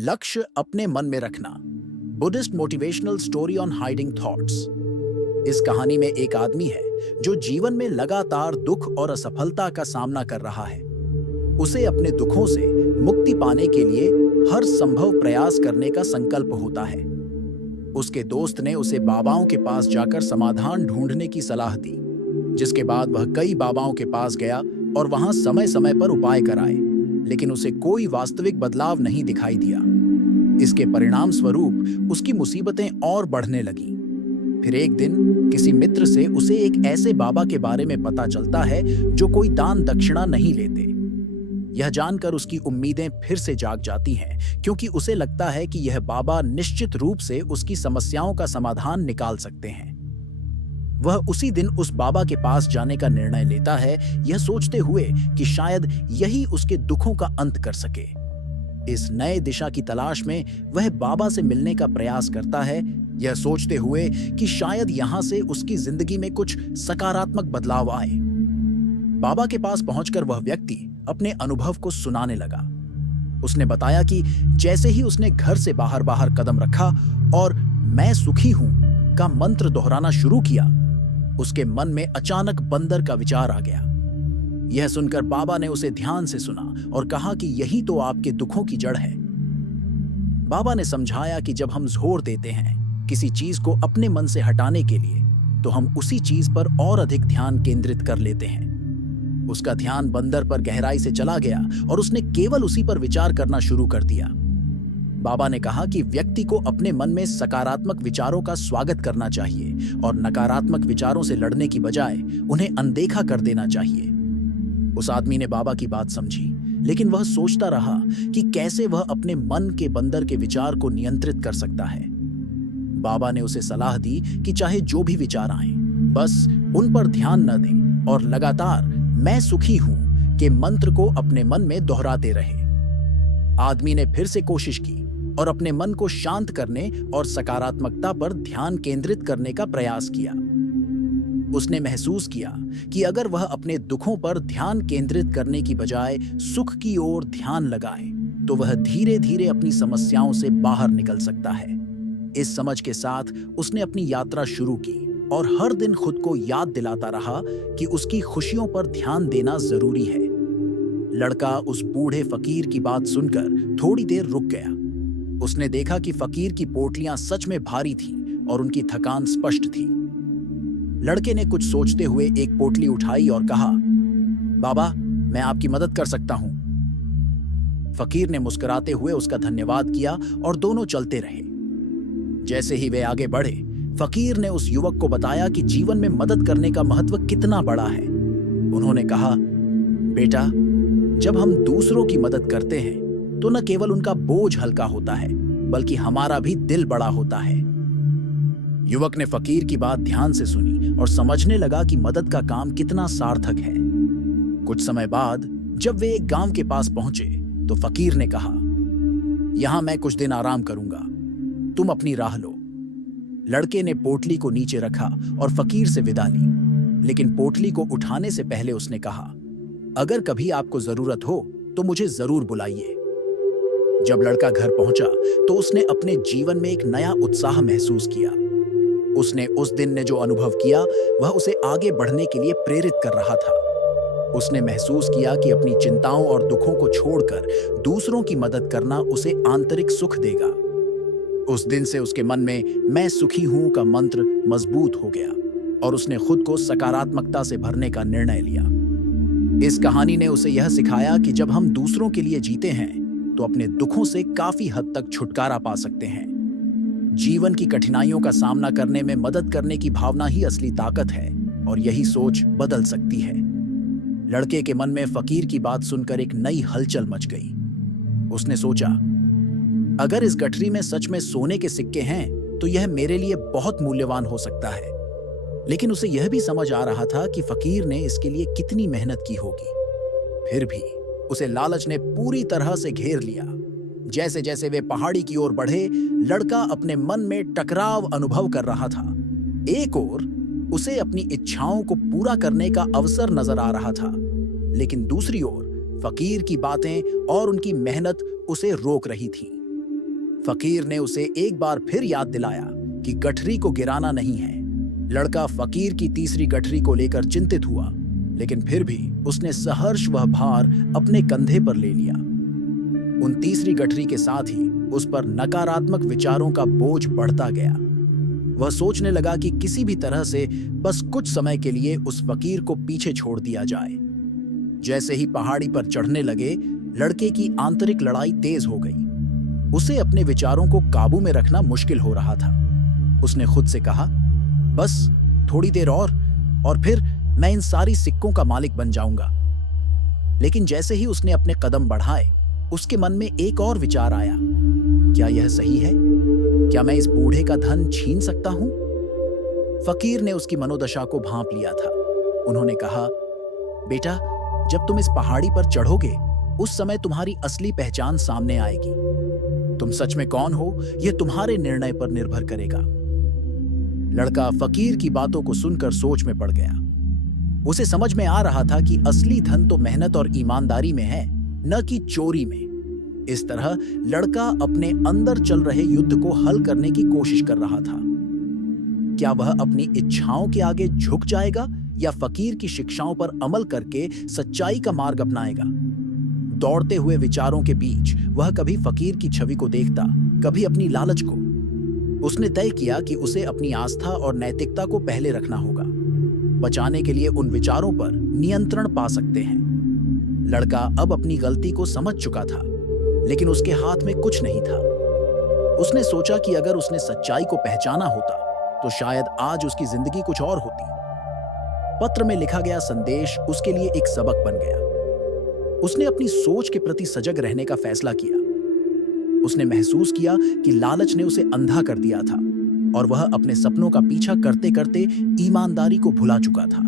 लक्ष्य अपने मन में रखना। Buddhist motivational story on hiding thoughts. इस कहानी में एक आदमी है जो जीवन में लगातार दुख और असफलता का सामना कर रहा है। उसे अपने दुखों से मुक्ति पाने के लिए हर संभव प्रयास करने का संकल्प होता है। उसके दोस्त ने उसे बाबाओं के पास जाकर समाधान ढूंढने की सलाह दी, जिसके बाद वह कई बाबाओं के पास गया और वहां समय समय पर उपाय कराए, लेकिन उसे कोई वास्तविक बदलाव नहीं दिखाई दिया। इसके परिणाम स्वरूप उसकी मुसीबतें और बढ़ने लगी। फिर एक दिन किसी मित्र से उसे एक ऐसे बाबा के बारे में पता चलता है जो कोई दान दक्षिणा नहीं लेते। यह जानकर उसकी उम्मीदें फिर से जाग जाती हैं, क्योंकि उसे लगता है कि यह बाबा निश्चित रूप से उसकी समस्याओं का समाधान निकाल सकते हैं। वह उसी दिन उस बाबा के पास जाने का निर्णय लेता है, यह सोचते हुए कि शायद यही उसके दुखों का अंत कर सके। इस नए दिशा की तलाश में वह बाबा से मिलने का प्रयास करता है, यह सोचते हुए कि शायद यहां से उसकी जिंदगी में कुछ सकारात्मक बदलाव आए। बाबा के पास पहुंचकर वह व्यक्ति अपने अनुभव को सुनाने लगा। उसने बताया कि जैसे ही उसने घर से बाहर बाहर कदम रखा और मैं सुखी हूं का मंत्र दोहराना शुरू किया, उसके मन में अचानक बंदर का विचार आ गया। यह सुनकर बाबा ने उसे ध्यान से सुना और कहा कि यही तो आपके दुखों की जड़ है। बाबा ने समझाया कि जब हम जोर देते हैं किसी चीज को अपने मन से हटाने के लिए, तो हम उसी चीज पर और अधिक ध्यान केंद्रित कर लेते हैं। उसका ध्यान बंदर पर गहराई से चला गया और उसने केवल उसी पर विचार करना शुरू कर दिया। बाबा ने कहा कि व्यक्ति को अपने मन में सकारात्मक विचारों का स्वागत करना चाहिए और नकारात्मक विचारों से लड़ने की बजाय उन्हें अनदेखा कर देना चाहिए। उस आदमी ने बाबा की बात समझी, लेकिन वह सोचता रहा कि कैसे वह अपने मन के बंदर के विचार को नियंत्रित कर सकता है। बाबा ने उसे सलाह दी कि चाहे जो भी विचार आएं, बस उन पर ध्यान न दें और लगातार मैं सुखी हूं के मंत्र को अपने मन में दोहराते रहे। आदमी ने फिर से कोशिश की और अपने मन को शांत करने और सकारात्मकता पर ध्यान केंद्रित करने का प्रयास किया। उसने महसूस किया कि अगर वह अपने दुखों पर ध्यान केंद्रित करने की बजाय सुख की ओर ध्यान लगाए, तो वह धीरे धीरे अपनी समस्याओं से बाहर निकल सकता है। इस समझ के साथ उसने अपनी यात्रा शुरू की और हर दिन खुद को याद दिलाता रहा कि उसकी खुशियों पर ध्यान देना जरूरी है। लड़का उस बूढ़े फकीर की बात सुनकर थोड़ी देर रुक गया। उसने देखा कि फकीर की पोटलियां सच में भारी थीं और उनकी थकान स्पष्ट थी। लड़के ने कुछ सोचते हुए एक पोटली उठाई और कहा, बाबा, मैं आपकी मदद कर सकता हूं। फकीर ने मुस्कुराते हुए उसका धन्यवाद किया और दोनों चलते रहे। जैसे ही वे आगे बढ़े, फकीर ने उस युवक को बताया कि जीवन में मदद करने का महत्व कितना बड़ा है। उन्होंने कहा, बेटा, जब हम दूसरों की मदद करते हैं तो न केवल उनका बोझ हल्का होता है, बल्कि हमारा भी दिल बड़ा होता है। युवक ने फकीर की बात ध्यान से सुनी और समझने लगा कि मदद का काम कितना सार्थक है। कुछ समय बाद जब वे एक गांव के पास पहुंचे, तो फकीर ने कहा, यहां मैं कुछ दिन आराम करूंगा, तुम अपनी राह लो। लड़के ने पोटली को नीचे रखा और फकीर से विदा ली, लेकिन पोटली को उठाने से पहले उसने कहा, अगर कभी आपको जरूरत हो तो मुझे जरूर बुलाइए। जब लड़का घर पहुंचा तो उसने अपने जीवन में एक नया उत्साह महसूस किया। उसने उस दिन ने जो अनुभव किया वह उसे आगे बढ़ने के लिए प्रेरित कर रहा था। उसने महसूस किया कि अपनी चिंताओं और दुखों को छोड़कर दूसरों की मदद करना उसे आंतरिक सुख देगा। उस दिन से उसके मन में मैं सुखी हूं का मंत्र मजबूत हो गया और उसने खुद को सकारात्मकता से भरने का निर्णय लिया। इस कहानी ने उसे यह सिखाया कि जब हम दूसरों के लिए जीते हैं तो अपने दुखों से काफी हद तक छुटकारा पा सकते हैं। जीवन की कठिनाइयों का सामना करने में मदद करने की भावना ही असली ताकत है और यही सोच बदल सकती है। लड़के के मन में फकीर की बात सुनकर एक नई हलचल मच गई। उसने सोचा, अगर इस गठरी में सच में सोने के सिक्के हैं तो यह मेरे लिए बहुत मूल्यवान हो सकता है। लेकिन उसे यह भी समझ आ रहा था कि फकीर ने इसके लिए कितनी मेहनत की होगी। फिर भी उसे लालच ने पूरी तरह से घेर लिया। जैसे जैसे वे पहाड़ी की ओर बढ़े, लड़का अपने मन में टकराव अनुभव कर रहा था। एक ओर उसे अपनी इच्छाओं को पूरा करने का अवसर नजर आ रहा था, लेकिन दूसरी ओर फकीर की बातें और उनकी मेहनत उसे रोक रही थी। फकीर ने उसे एक बार फिर याद दिलाया कि गठरी को गिराना नहीं है। लड़का फकीर की तीसरी गठरी को लेकर चिंतित हुआ, लेकिन फिर भी उसने सहर्ष वह भार अपने कंधे पर ले लिया। उन तीसरी गठरी के साथ ही उस पर नकारात्मक विचारों का बोझ बढ़ता गया। वह सोचने लगा कि किसी भी तरह से बस कुछ समय के लिए उस फकीर को पीछे छोड़ दिया जाए। जैसे ही पहाड़ी पर चढ़ने लगे, लड़के की आंतरिक लड़ाई तेज हो गई। उसे अपने विचारों को काबू में रखना मुश्किल हो रहा था। उसने खुद से कहा, बस थोड़ी देर और फिर मैं इन सारी सिक्कों का मालिक बन जाऊंगा। लेकिन जैसे ही उसने अपने कदम बढ़ाए, उसके मन में एक और विचार आया। क्या यह सही है? क्या मैं इस बूढ़े का धन छीन सकता हूं? फकीर ने उसकी मनोदशा को भांप लिया था। उन्होंने कहा, बेटा, जब तुम इस पहाड़ी पर चढ़ोगे, उस समय तुम्हारी असली पहचान सामने आएगी। तुम सच में कौन हो, यह तुम्हारे निर्णय पर निर्भर करेगा। लड़का फकीर की बातों को सुनकर सोच में पड़ गया। उसे समझ में आ रहा था कि असली धन तो मेहनत और ईमानदारी में है, न कि चोरी में। इस तरह लड़का अपने अंदर चल रहे युद्ध को हल करने की कोशिश कर रहा था। क्या वह अपनी इच्छाओं के आगे झुक जाएगा या फकीर की शिक्षाओं पर अमल करके सच्चाई का मार्ग अपनाएगा? दौड़ते हुए विचारों के बीच वह कभी फकीर की छवि को देखता, कभी अपनी लालच को। उसने तय किया कि उसे अपनी आस्था और नैतिकता को पहले रखना होगा। बचाने के लिए उन विचारों पर नियंत्रण पा सकते हैं। लड़का अब अपनी गलती को समझ चुका था, लेकिन उसके हाथ में कुछ नहीं था। उसने सोचा कि अगर उसने सच्चाई को पहचाना होता तो शायद आज उसकी जिंदगी कुछ और होती। पत्र में लिखा गया संदेश उसके लिए एक सबक बन गया। उसने अपनी सोच के प्रति सजग रहने का फैसला किया। उसने महसूस किया कि लालच ने उसे अंधा कर दिया था और वह अपने सपनों का पीछा करते करते ईमानदारी को भुला चुका था।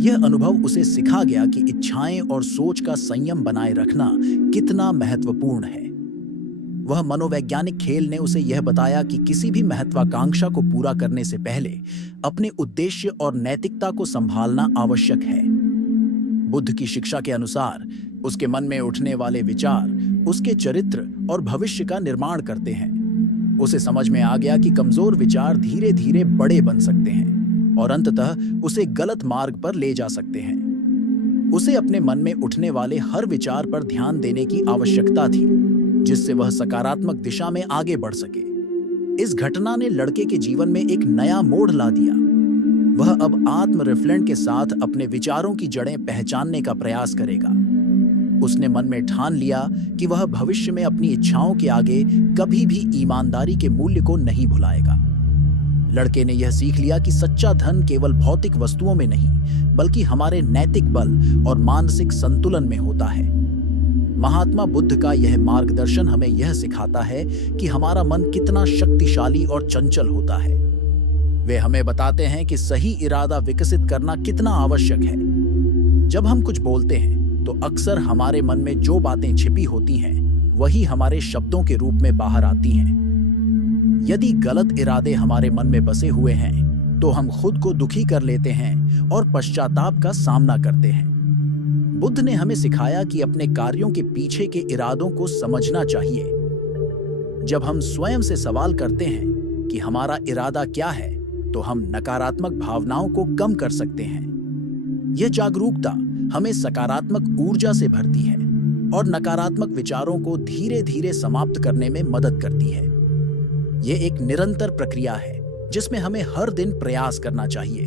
यह अनुभव उसे सिखा गया कि इच्छाएं और सोच का संयम बनाए रखना कितना महत्वपूर्ण है। वह मनोवैज्ञानिक खेल ने उसे यह बताया कि किसी भी महत्वाकांक्षा को पूरा करने से पहले अपने उद्देश्य और नैतिकता को संभालना आवश्यक है। बुद्ध की शिक्षा के अनुसार उसके मन में उठने वाले विचार उसके चरित्र और भविष्य का निर्माण करते हैं। उसे समझ में आ गया कि कमजोर विचार धीरे धीरे बड़े बन सकते हैं और अंततः उसे गलत मार्ग पर ले जा सकते हैं। उसे अपने मन में उठने वाले हर विचार पर ध्यान देने की आवश्यकता थी, जिससे वह सकारात्मक दिशा में आगे बढ़ सके। इस घटना ने लड़के के जीवन में एक नया मोड़ ला दिया। वह अब आत्म रिफ्लेक्शन के साथ अपने विचारों की जड़ें पहचानने का प्रयास करेगा। उसने मन में ठान लिया कि वह भविष्य में अपनी इच्छाओं के आगे कभी भी ईमानदारी के मूल्य को नहीं भुलाएगा। लड़के ने यह सीख लिया कि सच्चा धन केवल भौतिक वस्तुओं में नहीं, बल्कि हमारे नैतिक बल और मानसिक संतुलन में होता है। महात्मा बुद्ध का यह मार्गदर्शन हमें यह सिखाता है कि हमारा मन कितना शक्तिशाली और चंचल होता है। वे हमें बताते हैं कि सही इरादा विकसित करना कितना आवश्यक है। जब हम कुछ बोलते हैं तो अक्सर हमारे मन में जो बातें छिपी होती हैं, वही हमारे शब्दों के रूप में बाहर आती हैं। यदि गलत इरादे हमारे मन में बसे हुए हैं, तो हम खुद को दुखी कर लेते हैं और पश्चाताप का सामना करते हैं। बुद्ध ने हमें सिखाया कि अपने कार्यों के पीछे के इरादों को समझना चाहिए। जब हम स्वयं से सवाल करते हैं कि हमारा इरादा क्या है, तो हम नकारात्मक भावनाओं को कम कर सकते हैं। यह जागरूकता हमें सकारात्मक ऊर्जा से भरती है और नकारात्मक विचारों को धीरे धीरे समाप्त करने में मदद करती है। यह एक निरंतर प्रक्रिया है जिसमें हमें हर दिन प्रयास करना चाहिए।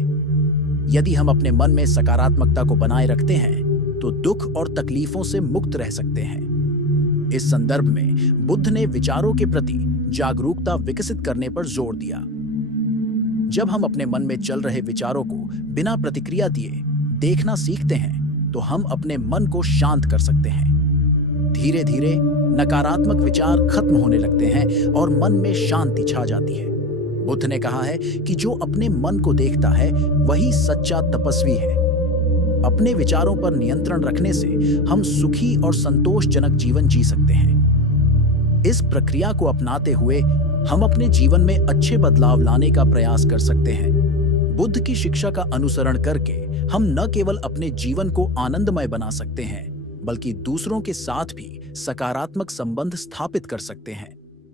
यदि हम अपने मन में सकारात्मकता को बनाए रखते हैं, तो दुख और तकलीफों से मुक्त रह सकते हैं। इस संदर्भ में बुद्ध ने विचारों के प्रति जागरूकता विकसित करने पर जोर दिया। जब हम अपने मन में चल रहे विचारों को बिना प्रतिक्रिया दिए देखना सीखते हैं, तो हम अपने मन को शांत कर सकते हैं। धीरे धीरे नकारात्मक विचार खत्म होने लगते हैं और मन में शांति छा जाती है। बुद्ध ने कहा है कि जो अपने मन को देखता है, वही सच्चा तपस्वी है। अपने विचारों पर नियंत्रण रखने से हम सुखी और संतोषजनक जीवन जी सकते हैं। इस प्रक्रिया को अपनाते हुए हम अपने जीवन में अच्छे बदलाव लाने का प्रयास कर सकते हैं। बुद्ध की शिक्षा का अनुसरण करके हम न केवल अपने जीवन को आनंदमय बना सकते हैं, बल्कि दूसरों के साथ भी सकारात्मक संबंध स्थापित कर सकते हैं।